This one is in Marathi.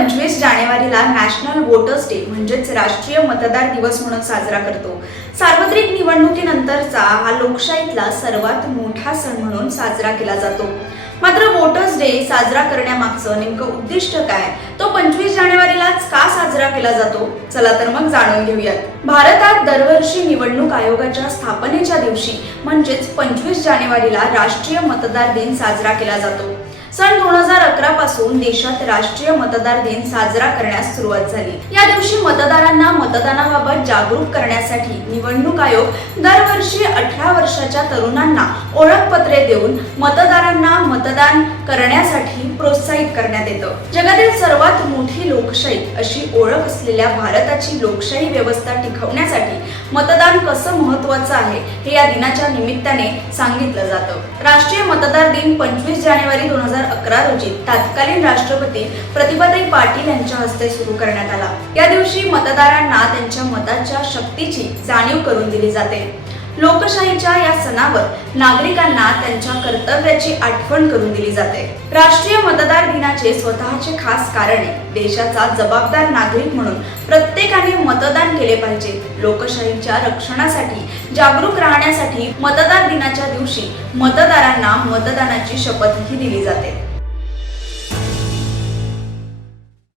पंचवीस जानेवारीला नॅशनल वोटर्स डे म्हणजेच राष्ट्रीय मतदार दिवस म्हणून साजरा करतो. सार्वत्रिक निवडणुकीनंतरचा हा लोकशाहीतला सर्वात मोठा सण म्हणून साजरा केला जातो. मात्र वोटर्स डे साजरा करण्यामागचं नेमकं उद्दिष्ट काय? तो पंचवीस जानेवारीलाच का साजरा केला जातो? चला तर मग जाणून घेऊयात. भारतात दरवर्षी निवडणूक आयोगाच्या स्थापनेच्या दिवशी म्हणजेच पंचवीस जानेवारीला राष्ट्रीय मतदार दिन साजरा केला जातो. सन दोन हजार अकरा देशात राष्ट्रीय मतदार दिन साजरा करण्यास सुरुवात झाली. या दिवशी मतदारांना मतदानाबाबत जागरूक करण्यासाठी निवडणूक आयोग दरवर्षी अठरा वर्षाच्या तरुणांना ओळखपत्रे देऊन मतदारांना मतदान करण्यासाठी प्रोत्साहित करण्यात येतं. जगातील सर्वात मोठी लोकशाही अशी ओळख असलेल्या भारताची लोकशाही व्यवस्था टिकवण्यासाठी मतदान कसं महत्वाचं आहे हे या दिनाच्या निमित्ताने सांगितलं जातं. राष्ट्रीय मतदार दिन पंचवीस जानेवारी दोन हजार अकरा रोजी तत्कालीन राष्ट्रपती प्रतिभाताई पाटील यांच्या हस्ते सुरू करण्यात आला. या दिवशी मतदारांना त्यांच्या मताच्या शक्तीची जाणीव करून दिली जाते. लोकशाहीच्या या सणावर नागरिकांना त्यांच्या कर्तव्याची आठवण करून दिली जाते. राष्ट्रीय मतदार दिनाचे स्वतःचे खास कारण देशाचा जबाबदार नागरिक म्हणून प्रत्येकाने मतदान केले पाहिजे. लोकशाहीच्या रक्षणासाठी जागरूक राहण्यासाठी मतदार दिनाच्या दिवशी मतदारांना मतदानाची शपथही दिली जाते.